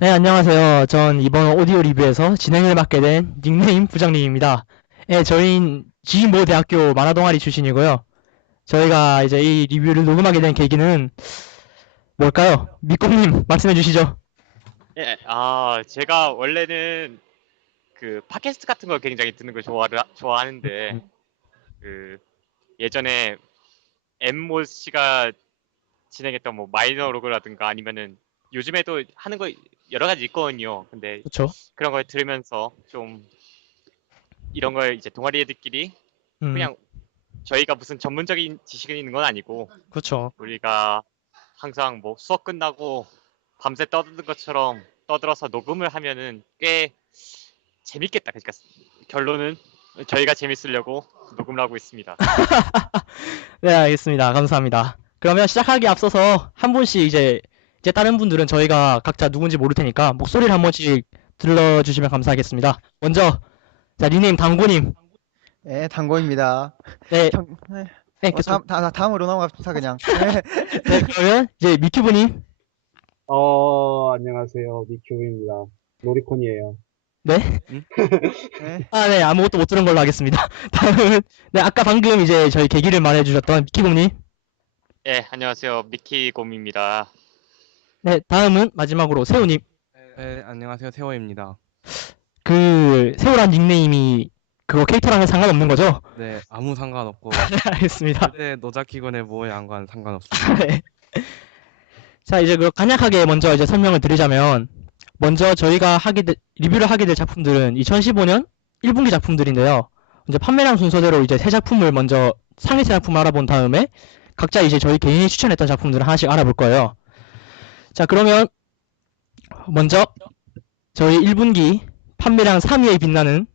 네, 안녕하세요. 전 이번 오디오 리뷰에서 진행을 맡게 된 닉네임 부장님입니다. 예, 저희는 지모 대학교 만화동아리 출신이고요. 저희가 이제 이 리뷰를 녹음하게 된 계기는 뭘까요? 미꼬님 말씀해 주시죠. 예, 제가 원래는 그 팟캐스트 같은 거 굉장히 듣는 걸 좋아하는데, 음, 그 예전에 엠모 씨가 진행했던 뭐 마이너 로그라든가 아니면은 요즘에도 하는 거 여러 가지 있거든요. 근데 그쵸? 그런 걸 들으면서 좀 이런 걸 이제 동아리 애들끼리 음, 그냥 저희가 무슨 전문적인 지식이 있는 건 아니고 그쵸. 우리가 항상 뭐 수업 끝나고 밤새 떠드는 것처럼 떠들어서 녹음을 하면은 꽤 재밌겠다. 그러니까 결론은 저희가 재밌으려고 녹음을 하고 있습니다. 네, 알겠습니다. 감사합니다. 그러면 시작하기 앞서서 한 분씩 이제 다른 분들은 저희가 각자 누군지 모를 테니까 목소리를 한 번씩 들려주시면 감사하겠습니다. 먼저, 자, 닉네임 당구님. 예, 단고입니다. 네, 네. 네, 계속. 다음으로 넘어갑시다, 그냥. 예. 네, 그러면 이제 미큐브님. 안녕하세요. 미큐브입니다. 로리콘이에요. 네. 예. 아, 네, 아무것도 못 들은 걸로 하겠습니다. 다음은, 네, 아까 방금 이제 저희 계기를 말해주셨던 미키공님. 예, 안녕하세요. 미키곰입니다. 네, 다음은 마지막으로 세우님. 네, 안녕하세요. 세호입니다. 그, 세우란 닉네임이 그거 캐릭터랑은 상관없는 거죠? 네, 아무 상관없고 네, 알겠습니다. 절대 노자키군의 모에 양과는 상관없습니다. 네. 자, 이제 그 간략하게 먼저 이제 설명을 드리자면, 먼저 저희가 리뷰를 하게 될 작품들은 2015년 1분기 작품들인데요. 이제 판매량 순서대로 이제 세 작품을 먼저 상위 세 작품을 알아본 다음에 각자 이제 저희 개인이 추천했던 작품들을 하나씩 알아볼 거예요. 자, 그러면 먼저 저희 1분기 판매량 3위에 빛나는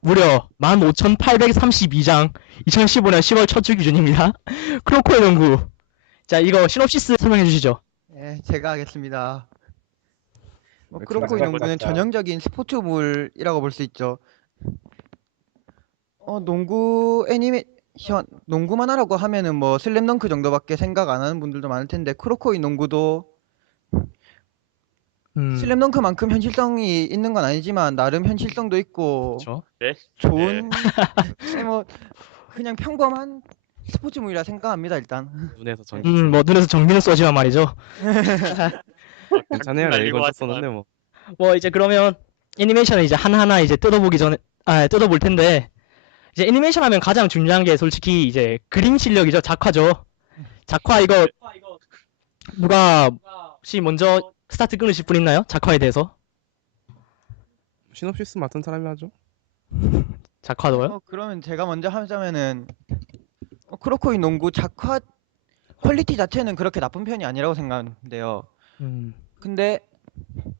무려 15,832장 2015년 10월 첫 주 기준입니다. 크로코의 농구. 자, 이거 시놉시스 설명해 주시죠. 예, 제가 하겠습니다. 뭐, 왜 크로코이 그러세요? 농구는 전형적인 스포츠물이라고 볼 수 있죠. 농구 애니메이션, 농구 만화라고 하면은 뭐, 슬램덩크 정도밖에 생각 안 하는 분들도 많을 텐데, 크로코이 농구도 음, 슬램덩크만큼 현실성이 있는 건 아니지만, 나름 현실성도 있고, 그렇죠. 네? 좋은, 뭐, 그냥 평범한 스포츠물이라 생각합니다, 일단. 눈에서 전 뭐 눈에서 전기는 쏘지만 말이죠. 괜찮아요. 날리고 레이건 하지만 썼는데 뭐. 뭐 이제 그러면 애니메이션을 이제 하나하나 이제 뜯어볼 텐데 이제 애니메이션 하면 가장 중요한 게 솔직히 이제 그림 실력이죠. 작화죠. 작화 이거 누가 혹시 먼저 스타트 끊으실 분 있나요? 작화에 대해서? 시놉시스 맡은 사람이 하죠. 작화도요? 그러면 제가 먼저 하자면은, 크로코이 농구 작화 퀄리티 자체는 그렇게 나쁜 편이 아니라고 생각하는데요. 음, 근데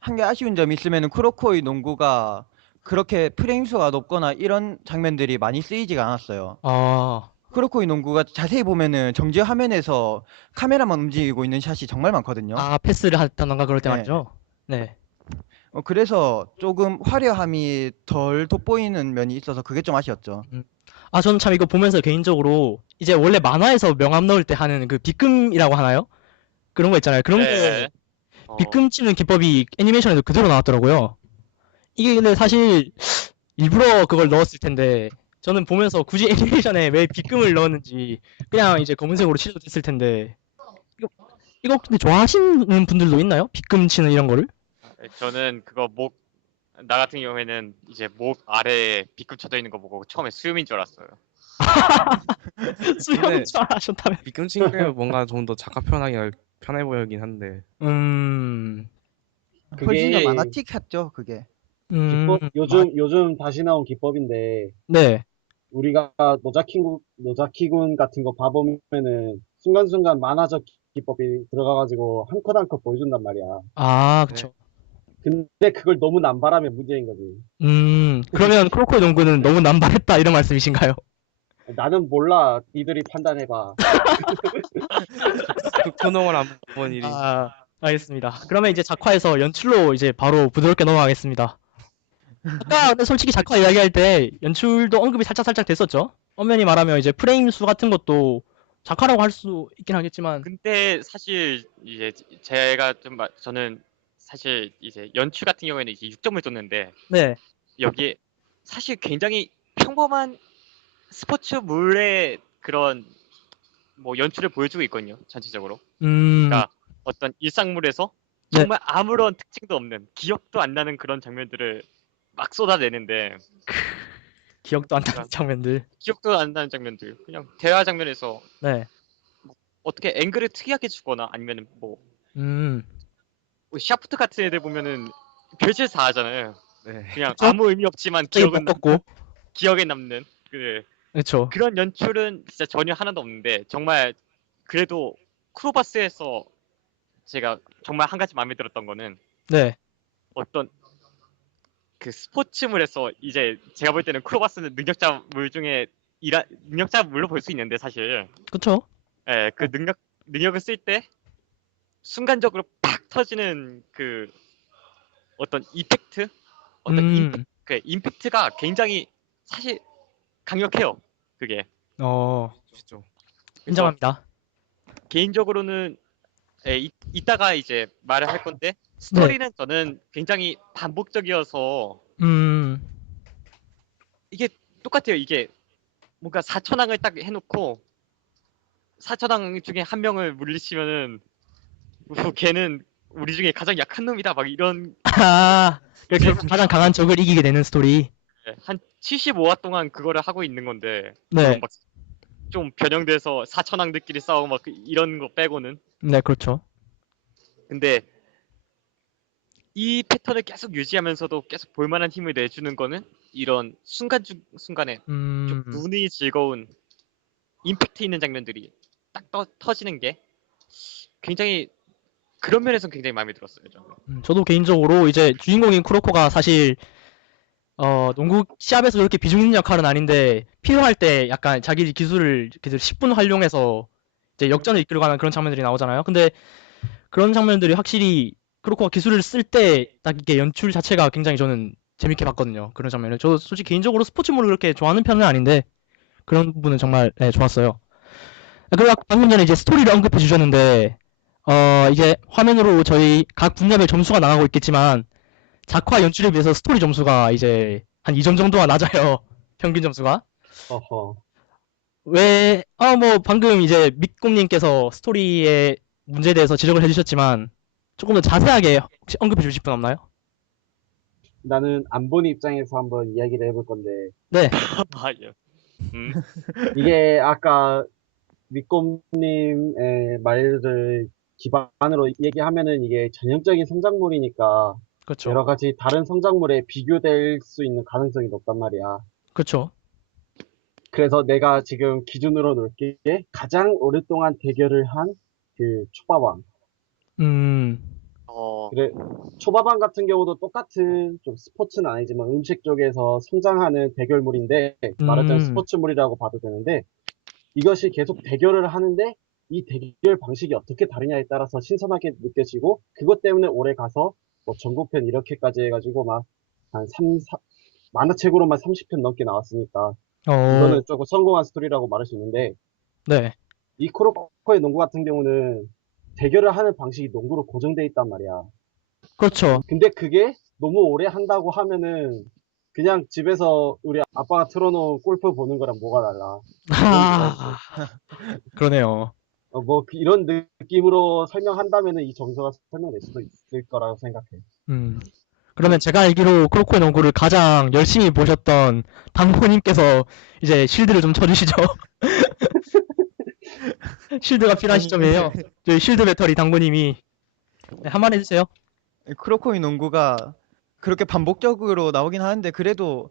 한 개 아쉬운 점이 있으면은 크로코이 농구가 그렇게 프레임 수가 높거나 이런 장면들이 많이 쓰이지가 않았어요. 아, 크로코이 농구가 자세히 보면은 정지 화면에서 카메라만 움직이고 있는 샷이 정말 많거든요. 패스를 했다던가 그럴 때 네. 말이죠. 네. 그래서 조금 화려함이 덜 돋보이는 면이 있어서 그게 좀 아쉬웠죠. 저는 참 이거 보면서 개인적으로 이제 원래 만화에서 명암 넣을 때 하는 그 빗금이라고 하나요? 그런 거 있잖아요. 그런 거 네. 빗금 치는 기법이 애니메이션에도 그대로 나왔더라고요. 이게 근데 사실 일부러 그걸 넣었을 텐데 저는 보면서 굳이 애니메이션에 왜 빗금을 넣었는지 그냥 이제 검은색으로 칠해도 됐을 텐데 이거 이거 근데 좋아하시는 분들도 있나요? 빗금 치는 이런 거를? 저는 그거 나 같은 경우에는 이제 목 아래에 비급 쳐져 있는 거 보고 처음에 수염인 줄 알았어요. 수영 근데 좋아하셨다면 미끈친 게 뭔가 좀 더 작가 표현하기가 편해 보이긴 한데 음, 훨씬 더 그게 만화틱했죠, 그게. 기법, 맞, 요즘 다시 나온 기법인데, 네. 우리가 노자키군 같은 거 봐보면은, 순간순간 만화적 기법이 들어가가지고, 한 컷 한 컷 보여준단 말이야. 네. 그쵸. 근데 그걸 너무 남발하면 문제인 거지. 그러면 크로코의 농구는 너무 남발했다 이런 말씀이신가요? 나는 몰라. 니들이 판단해봐. 극초농을 안 본 일이. 알겠습니다. 그러면 이제 작화에서 연출로 이제 바로 부드럽게 넘어가겠습니다. 아까 근데 솔직히 작화 이야기할 때 연출도 언급이 살짝 됐었죠. 엄연히 말하면 이제 프레임 수 같은 것도 작화라고 할 수 있긴 하겠지만, 근데 사실 이제 저는 사실 이제 연출 같은 경우에는 이제 6점을 줬는데 네. 여기에 사실 굉장히 평범한 스포츠물의 그런 뭐 연출을 보여주고 있거든요. 전체적으로. 그러니까 어떤 일상물에서 네. 정말 아무런 특징도 없는 기억도 안 나는 그런 장면들을 막 쏟아내는데 기억도 안 나는 그러니까 장면들. 기억도 안 나는 장면들 그냥 대화 장면에서 네. 어떻게 앵글을 특이하게 주거나 아니면은 뭐 음. 샤프트 같은 애들 보면은 별짓 다 하잖아요. 네. 그냥 그쵸? 아무 의미 없지만 갑자기 못 걷고. 기억에 남는 그 그렇죠. 그런 연출은 진짜 전혀 하나도 없는데 정말 그래도 크로바스에서 제가 정말 한 가지 마음에 들었던 거는 네. 어떤 그 스포츠물에서 이제 제가 볼 때는 크로바스는 능력자물 중에 능력자물로 볼 수 있는데 사실 그쵸? 예, 그 능력을 쓸 때 순간적으로 팍 터지는 그 어떤 이펙트 음. 그 임팩트가 굉장히 사실 강력해요. 그게. 어. 진짜. 그래서 인정합니다. 개인적으로는 이따가 이제 말을 할 건데 네. 스토리는 저는 굉장히 반복적이어서 음. 이게 똑같아요. 이게 뭔가 사천왕을 딱 해놓고 사천왕 중에 한 명을 물리치면은 걔는 우리 중에 가장 약한 놈이다 막 이런 아. 결국 가장 강한 적을 이기게 되는 스토리. 한 75화 동안 그거를 하고 있는 건데 네. 물론 막 좀 변형돼서 사천왕들끼리 싸우고 막 이런 거 빼고는 네, 그렇죠. 근데 이 패턴을 계속 유지하면서도 계속 볼만한 힘을 내주는 거는 이런 순간에 좀 음. 눈이 즐거운 임팩트 있는 장면들이 딱 터지는 게 굉장히 그런 면에서 굉장히 마음에 들었어요. 저는. 저도 개인적으로 이제 주인공인 쿠로코가 사실 농구 시합에서 그렇게 비중 있는 역할은 아닌데 필요할 때 약간 자기 기술을 10분 활용해서 이제 역전을 이끌어가는 그런 장면들이 나오잖아요. 근데 그런 장면들이 확실히 쿠로코가 기술을 쓸 때 딱 이게 연출 자체가 굉장히 저는 재밌게 봤거든요. 그런 장면을. 저도 솔직히 개인적으로 스포츠물을 그렇게 좋아하는 편은 아닌데 그런 부분은 정말 네, 좋았어요. 그리고 방금 전에 이제 스토리를 언급해 주셨는데 이제 화면으로 저희 각 분야별 점수가 나가고 있겠지만 작화 연출에 비해서 스토리 점수가 이제 한 2점 정도가 낮아요. 평균 점수가. 어허. 왜, 뭐, 방금 이제 밑꿈님께서 스토리의 문제에 대해서 지적을 해주셨지만, 조금 더 자세하게 혹시 언급해 주실 분 없나요? 나는 안 본 입장에서 한번 이야기를 해볼 건데, 네. 아, 예. 이게 아까 미꼼님의 말을 기반으로 얘기하면은 이게 전형적인 성장물이니까 그렇죠. 여러 가지 다른 성장물에 비교될 수 있는 가능성이 높단 말이야. 그렇죠. 그래서 내가 지금 기준으로 놓을게 가장 오랫동안 대결을 한 그 초밥왕. 음, 그래, 초밥왕 같은 경우도 똑같은 좀 스포츠는 아니지만 음식 쪽에서 성장하는 대결물인데 말하자면 음, 스포츠물이라고 봐도 되는데 이것이 계속 대결을 하는데 이 대결 방식이 어떻게 다르냐에 따라서 신선하게 느껴지고 그것 때문에 오래 가서 뭐 전국편 이렇게까지 해가지고 막 한 만화책으로만 30편 넘게 나왔으니까 어, 이거는 조금 성공한 스토리라고 말할 수 있는데 네. 이 코로코의 농구 같은 경우는 대결을 하는 방식이 농구로 고정돼 있단 말이야. 그렇죠. 근데 그게 너무 오래 한다고 하면은 그냥 집에서 우리 아빠가 틀어놓은 골프 보는 거랑 뭐가 달라. 그런 거가 있어. 아, 그러네요. 이런 느낌으로 설명한다면은 이 점수가 설명될 수도 있을 거라고 생각해. 음. 그러면 제가 알기로 크로코의 농구를 가장 열심히 보셨던 당호님께서 이제 실드를 좀 쳐주시죠. 실드가 필요한 시점이에요. 저희 실드 배터리 당구님이 네, 한마디 해주세요. 크로코이 농구가 그렇게 반복적으로 나오긴 하는데 그래도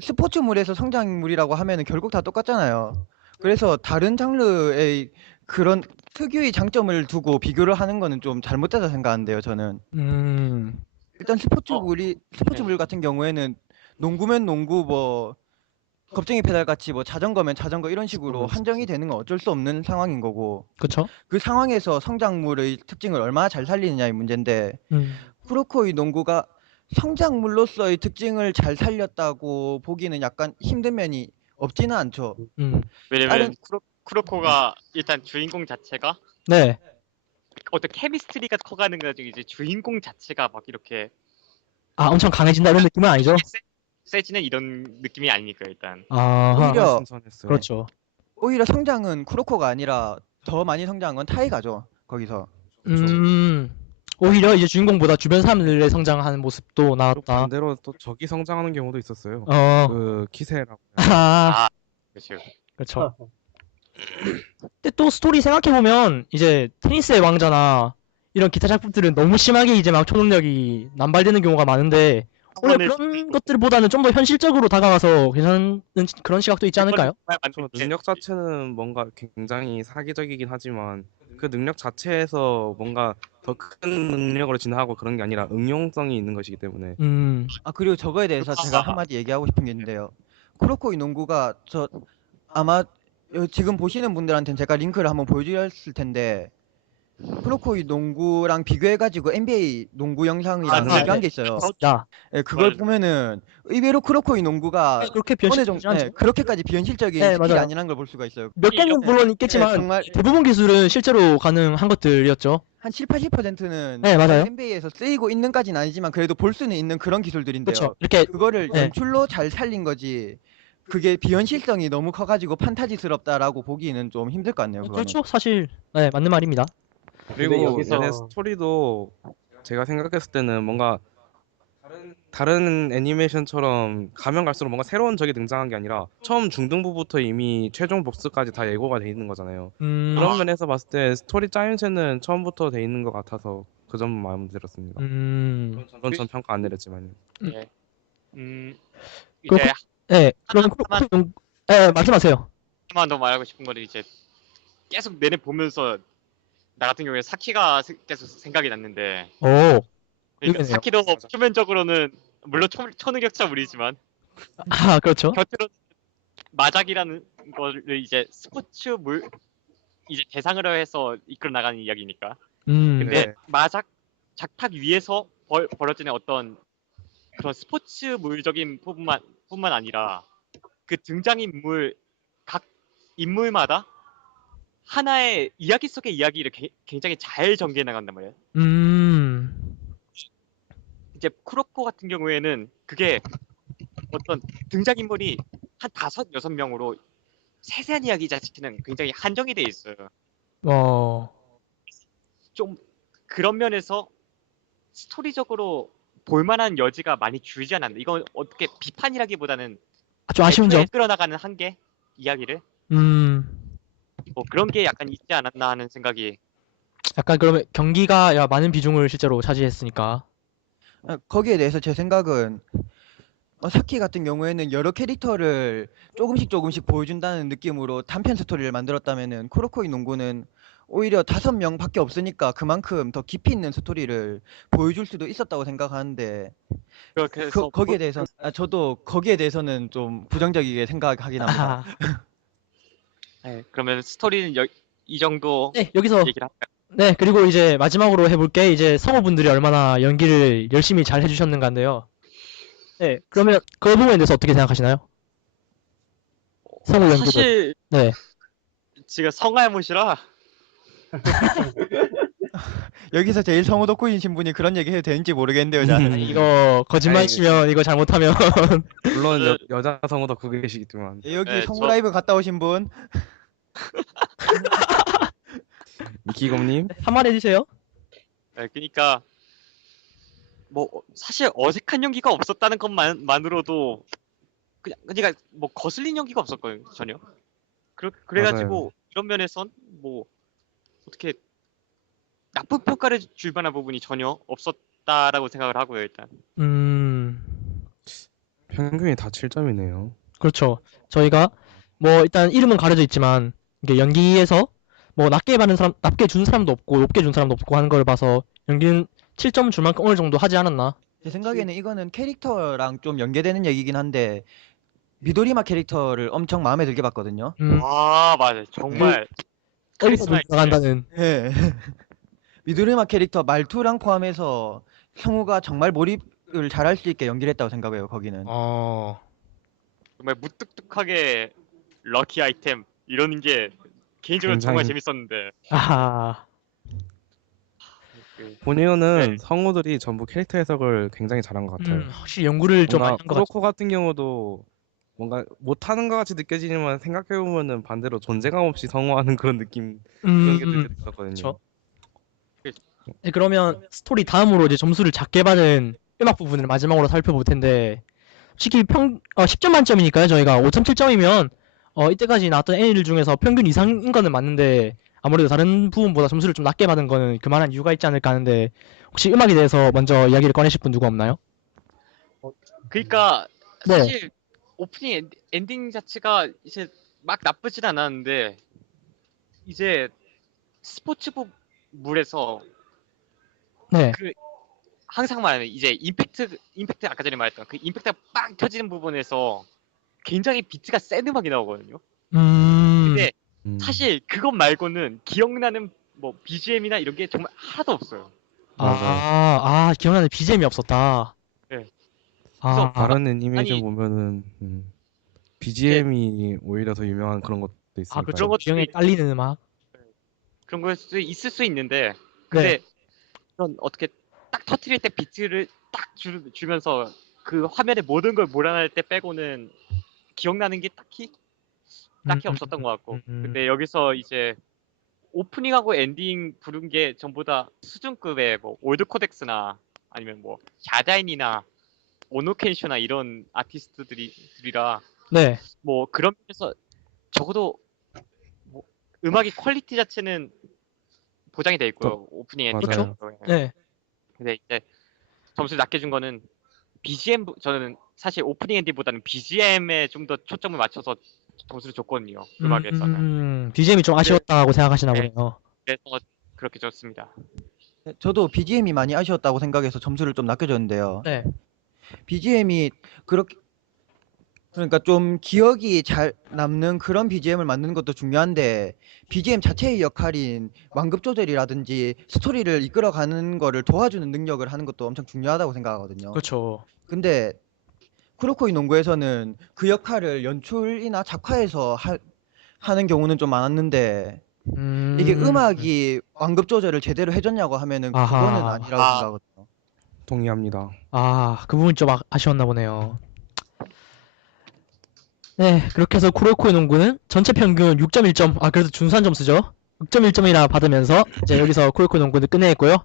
스포츠물에서 성장물이라고 하면은 결국 다 똑같잖아요. 그래서 다른 장르의 그런 특유의 장점을 두고 비교를 하는 거는 좀 잘못되다 생각하는데요, 저는. 음, 일단 어, 네. 스포츠물 같은 경우에는 농구면 농구 뭐 겁쟁이 페달 같이 뭐 자전거면 자전거 이런 식으로 한정이 되는 건 어쩔 수 없는 상황인 거고 그쵸? 그 상황에서 성장물의 특징을 얼마나 잘 살리느냐의 문제인데 음, 쿠로코의 농구가 성장물로서의 특징을 잘 살렸다고 보기는 약간 힘든 면이 없지는 않죠. 음, 다른 왜냐면 크로코가 일단 주인공 자체가 네, 어떤 케미스트리가 커가는 거죠. 이제 주인공 자체가 막 이렇게 아, 엄청 강해진다 이런 느낌은 아니죠? 세지는 이런 느낌이 아니니까 일단. 아하, 오히려 신선했어요. 그렇죠. 오히려 성장은 쿠로코가 아니라 더 많이 성장한 건 타이가죠. 거기서. 오히려 이제 주인공보다 주변 사람들의 성장하는 모습도 또 나왔다. 반대로 또 적이 성장하는 경우도 있었어요. 어, 그 키세라고. 아, 아, 그렇죠. 그렇죠. 근데 또 스토리 생각해보면 이제 테니스의 왕자나 이런 기타 작품들은 너무 심하게 이제 막 초능력이 남발되는 경우가 많은데 오히려 그런 것들보다는 좀 더 현실적으로 다가가서 괜찮은 그런 시각도 있지 않을까요? 저 능력 자체는 뭔가 굉장히 사기적이긴 하지만 그 능력 자체에서 뭔가 더 큰 능력으로 진화하고 그런 게 아니라 응용성이 있는 것이기 때문에 아, 그리고 저거에 대해서 제가 한마디 얘기하고 싶은 게 있는데요. 쿠로코이 농구가 아마 지금 보시는 분들한테는 제가 링크를 한번 보여드렸을 텐데 쿠로코이 농구랑 비교해가지고 NBA 농구 영상이랑 네. 비교한 게 있어요. 야, 예, 그걸 그걸- 보면은 의외로 쿠로코이 농구가 그렇게 어느 변신하지 정도 않죠? 그렇게까지 비현실적인 네, 스킬이 맞아요. 아니라는 걸 볼 수가 있어요. 몇 개는 네. 물론 있겠지만 네, 정말 대부분 기술은 실제로 가능한 것들이었죠. 한 7, 80%는 네, 맞아요. NBA에서 쓰이고 있는까지는 아니지만 그래도 볼 수는 있는 그런 기술들인데요. 그렇죠. 이렇게 그거를 네. 연출로 잘 살린 거지. 그게 비현실성이 너무 커가지고 판타지스럽다라고 보기는 좀 힘들 것 같네요. 그거는. 그렇죠. 사실 네, 맞는 말입니다. 그리고 여기서- 얘네 스토리도 제가 생각했을 때는 뭔가 다른 애니메이션처럼 가면 갈수록 뭔가 새로운 적이 등장한 게 아니라 처음 중등부부터 이미 최종 보스까지 다 예고가 돼 있는 거잖아요. 그런 면에서 봤을 때 스토리 짜임새는 처음부터 돼 있는 것 같아서 그 점은 마음에 들었습니다. 물론 전 평가 안 내렸지만요. 네. 그- 이제 네, 그럼 네, 말씀하세요. 하나만 더 말하고 싶은 거는 이제 계속 내내 보면서 나 같은 경우에 사키가 계속 생각이 났는데 오, 그러니까 의외네요. 사키도 표면적으로는 물론 초능력자물이지만 아, 그렇죠. 곁으로 마작이라는 거를 이제 스포츠물 이제 대상으로 해서 이끌어 나가는 이야기니까. 근데 네. 마작 작탁 위에서 벌어지는 어떤 그런 스포츠물적인 뿐만 아니라 그 등장인물 각 인물마다 하나의 이야기 속의 이야기를 굉장히 잘 전개해 나간단 말이에요. 이제 쿠로코 같은 경우에는 그게 어떤 등장인물이 한 5-6명으로 세세한 이야기 자체는 굉장히 한정이 돼 있어요. 좀 그런 면에서 스토리적으로 볼만한 여지가 많이 줄지 않았나. 이건 어떻게 비판이라기보다는 좀 아쉬운 점. 끌어나가는 한계 이야기를 뭐 그런 게 약간 있지 않았나 하는 생각이. 약간 그러면 경기가 많은 비중을 실제로 차지했으니까. 거기에 대해서 제 생각은 사키 같은 경우에는 여러 캐릭터를 조금씩 보여준다는 느낌으로 단편 스토리를 만들었다면은 쿠로코이 농구는 오히려 5명밖에 없으니까 그만큼 더 깊이 있는 스토리를 보여줄 수도 있었다고 생각하는데 그래서 거기에 대해서 저도 거기에 대해서는 좀 부정적이게 생각하긴 합니다. 네, 그러면 스토리는 이 정도 네, 여기서 얘기를 할까요? 네, 그리고 이제 마지막으로 해볼게 이제 성우분들이 얼마나 연기를 열심히 잘 해주셨는가인데요. 네, 그러면 그 부분에 대해서 어떻게 생각하시나요? 성우 연기들. 사실 네. 지금 성할못이라 여기서 제일 성우 덕후이신 분이 그런 얘기 해도 되는지 모르겠는데요, 저는. 이거 거짓말 아이, 치면 이거 잘못하면 물론 그- 여자 성우도 그게 계시겠지만 여기 네, 성우 저- 라이브 갔다 오신 분 미키검님 한마디 해주세요. 네, 그러니까 뭐 사실 어색한 연기가 없었다는 것만으로도 그러니까 뭐 거슬린 연기가 없었거든요 전혀. 그래가지고 맞아요. 이런 면에선 뭐 어떻게 나쁜 평가를 줄 만한 부분이 전혀 없었다라고 생각을 하고요 일단. 평균이 다 7점이네요. 그렇죠. 저희가 뭐 일단 이름은 가려져 있지만 이게 연기에서 뭐 낮게 준 사람도 없고 높게 준 사람도 없고 하는 걸 봐서 연기는 7점 줄 만큼 어느 정도 하지 않았나. 제 생각에는 이거는 캐릭터랑 좀 연계되는 얘기긴 한데 미도리마 캐릭터를 엄청 마음에 들게 봤거든요. 아 맞아 정말 어디서 카리스마 나간다는. 예. 미도리마 캐릭터 말투랑 포함해서 성우가 정말 몰입을 잘할 수 있게 연기를 했다고 생각해요, 거기는. 정말 무뚝뚝하게 럭키 아이템 이러는 게 개인적으로 정말 굉장히- 재밌었는데 아하. 보니어는 네. 성우들이 전부 캐릭터 해석을 굉장히 잘한 것 같아요. 확실히 연구를 좀 많이 뭔가 한 것 같죠. 쿠로코 같은 경우도 뭔가 못하는 것 같이 느껴지지만 생각해보면은 반대로 존재감 없이 성우하는 그런 느낌 그런 게 들 때도 있었거든요. 그쵸. 네, 그러면 스토리 다음으로 이제 점수를 작게 받은 음악 부분을 마지막으로 살펴볼 텐데 솔직히 10점 만점이니까요. 저희가 5.7점이면 이때까지 나왔던 애니들 중에서 평균 이상인 거는 맞는데 아무래도 다른 부분보다 점수를 좀 낮게 받은 거는 그만한 이유가 있지 않을까 하는데 혹시 음악에 대해서 먼저 이야기를 꺼내실 분 누구 없나요? 그러니까 네. 사실 오프닝 엔딩 자체가 이제 막 나쁘진 않았는데 이제 스포츠부 물에서 네. 그 항상 말하는 이제 임팩트 아까 전에 말했던 그 임팩트가 빵 터지는 부분에서 굉장히 비트가 센 음악이 나오거든요. 근데 사실 그것 말고는 기억나는 뭐 BGM이나 이런 게 정말 하나도 없어요. 맞아요. 기억나는 BGM이 없었다. 네. 아, 다른 애니메이션 아니, 보면은 BGM이 오히려 더 유명한 그런 것도 그런 있으니까요. 것도 기억에 있고 깔리는 음악. 그런 걸 수 있을 수 있는데 네. 근데 그런 어떻게 딱 터트릴 때 비트를 딱 주면서 그 화면에 모든 걸 몰아낼 때 빼고는 기억나는 게 딱히 없었던 것 같고 근데 여기서 이제 오프닝하고 엔딩 부른 게 전부 다 수준급의 뭐 올드 코덱스나 아니면 뭐 샤다인이나 오노켄슈나 이런 아티스트들이라 네. 뭐 그런 면에서 적어도 뭐 음악의 퀄리티 자체는 보장이 돼 있고요. 오프닝 엔딩 맞아요. 정도에. 네. 근데 이제 점수를 낮게 준 거는 BGM 저는 사실 오프닝 엔딩보다는 BGM에 좀 더 초점을 맞춰서 점수를 줬거든요. 음악에서는. BGM이 좀 아쉬웠다고 생각하시나 네. 보네요. 그래서 그렇게 줬습니다. 저도 BGM이 많이 아쉬웠다고 생각해서 점수를 좀 낮게 줬는데요. 네. BGM이 그렇게 그러니까 좀 기억이 잘 남는 그런 BGM을 만드는 것도 중요한데 BGM 자체의 역할인 완급 조절이라든지 스토리를 이끌어가는 거를 도와주는 능력을 하는 것도 엄청 중요하다고 생각하거든요. 그렇죠. 근데 쿠로코이 농구에서는 그 역할을 연출이나 작화에서 하는 경우는 좀 많았는데 이게 음악이 완급 조절을 제대로 해줬냐고 하면은 그거는 아하. 아니라고 생각하거든요. 동의합니다. 그 부분이 좀 아쉬웠나 보네요. 네, 그렇게 해서 쿠로코의 농구는 전체 평균 6.1점, 그래도 준수한 점수죠. 6.1점이나 받으면서 이제 여기서 쿠로코의 농구는 끝내겠고요.